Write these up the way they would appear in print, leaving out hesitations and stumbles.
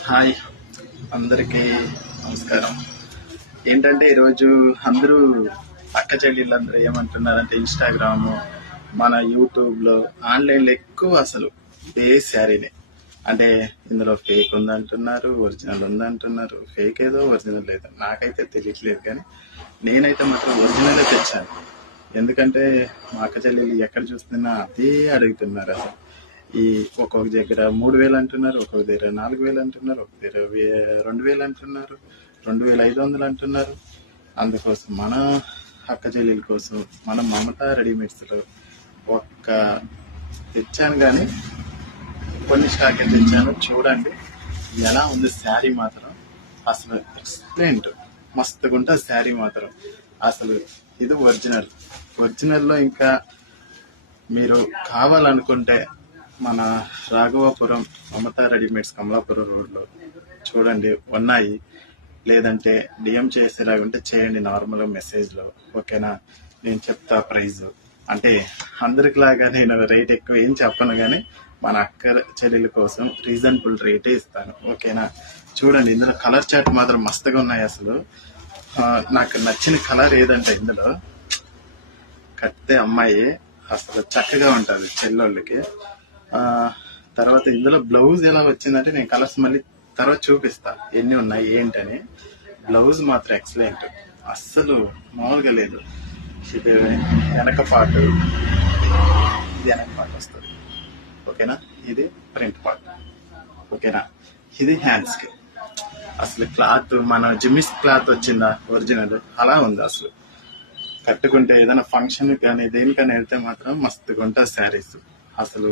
Hi, అందరికీ నమస్కారం. ఏంటంటే ఈరోజు అందరూ అక్క చెల్లెళ్ళందరూ ఏమంటున్నారంటే ఇన్స్టాగ్రాము, మన యూట్యూబ్లో, ఆన్లైన్లో ఎక్కువ అసలు ఏ శారీనే. అంటే ఇందులో ఫేక్ ఉందంటున్నారు, ఒరిజినల్ ఉందంటున్నారు. ఫేక్ ఏదో ఒరిజినల్ లేదో నాకైతే తెలియట్లేదు, కానీ నేనైతే మాత్రం ఒరిజినలే తెచ్చాను. ఎందుకంటే మా అక్క చెల్లెలు ఎక్కడ చూస్తున్నా అదే అడుగుతున్నారు అసలు. ఈ ఒక్కొక్క దగ్గర 3,000 అంటున్నారు, ఒక్కొక్క దగ్గర 4,000 అంటున్నారు, ఒక్కొక్క దగ్గర 2,000 అంటున్నారు, 2,500 అంటున్నారు. అందుకోసం మన అక్క చెల్లెల కోసం మన మమతా రెడీమేడ్స్లో ఒక్క తెచ్చాను, కానీ కొన్ని స్టాకే తెచ్చాను. చూడండి ఎలా ఉంది శారీ మాత్రం. అసలు ఎక్సలెంట్, మస్తుగా ఉంటుంది శారీ మాత్రం. అసలు ఇది ఒరిజినల్లో ఇంకా మీరు కావాలనుకుంటే మన రాఘవాపురం మమతా రెడీమేడ్స్ కమలాపురం రోడ్లో చూడండి ఉన్నాయి. లేదంటే డిఎం చేసేలాగా ఉంటే చేయండి నార్మల్గా మెసేజ్లో, ఓకేనా? నేను చెప్తా ప్రైజ్. అంటే అందరికిలాగా నేను రేట్ ఎక్కువ ఏం చెప్పను, కానీ మన అక్క చెల్లెల కోసం రీజనబుల్ రేటే ఇస్తాను, ఓకేనా? చూడండి ఇందులో కలర్ చార్ట్ మాత్రం మస్తుగా ఉన్నాయి అసలు. నాకు నచ్చిన కలర్ ఏదంటే ఇందులో కట్టే అమ్మాయి అసలు చక్కగా ఉంటుంది చెల్లెళ్ళకి. తర్వాత ఇందులో బ్లౌజ్ ఎలా వచ్చిందంటే నేను కలర్స్ మళ్ళీ తర్వాత చూపిస్తా ఎన్ని ఉన్నాయి ఏంటని. బ్లౌజ్ మాత్రం ఎక్సలెంట్, అస్సలు మామూలుగా లేదు. ఇది వెనక పార్ట్, ఇది వెనక పార్ట్ వస్తుంది, ఓకేనా? ఇది ప్రింట్ పార్ట్, ఓకేనా? ఇది హ్యాండ్స్కి. అసలు క్లాత్ మన జిమ్మిస్ క్లాత్ వచ్చిందా ఒరిజినల్ అలా ఉంది అసలు. కట్టుకుంటే ఏదైనా ఫంక్షన్ కానీ దేనికైనా వెళ్తే మాత్రం మస్తుగా ఉంటుంది శారీస్. అసలు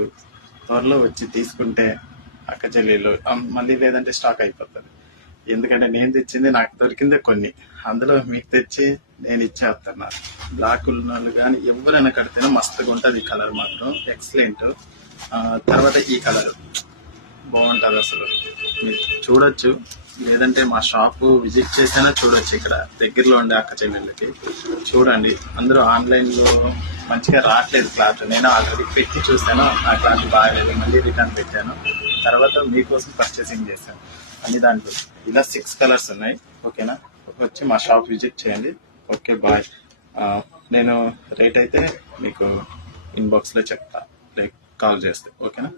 త్వరలో వచ్చి తీసుకుంటే అక్క చెల్లెళ్ళు మళ్ళీ లేదంటే స్టాక్ అయిపోతుంది. ఎందుకంటే నేను తెచ్చింది నాకు దొరికిందే కొన్ని, అందులో మీకు తెచ్చి నేను ఇచ్చేస్తున్నాను. బ్లాక్ ఉన్నోళ్ళు కానీ ఎవరైనా కడితేనే మస్తుగా ఉంటుంది. ఈ కలర్ మాత్రం ఎక్సలెంట్. తర్వాత ఈ కలర్ బాగుంటుంది అసలు, మీరు చూడొచ్చు. లేదంటే మా షాపు విజిట్ చేసినా చూడొచ్చు. ఇక్కడ దగ్గరలో ఉండే అక్క చెల్లెళ్ళకి చూడండి. అందరూ ఆన్లైన్లో మంచిగా రావట్లేదు క్లాత్. నేను ఆల్రెడీ పెట్టి చూసాను, ఆ క్లాత్ బాగాలేదు, మళ్ళీ రిటర్న్ పెట్టాను. తర్వాత మీకోసం పర్చేసింగ్ చేశాను అన్ని దాంట్లో. ఇలా 6 కలర్స్ ఉన్నాయి, ఓకేనా? వచ్చి మా షాప్ విజిట్ చేయండి. Okay, bye. నేను రేట్ అయితే మీకు ఇన్బాక్స్లో చెప్తా, లైక్ కాల్ చేస్తే, ఓకేనా?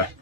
బాయ్.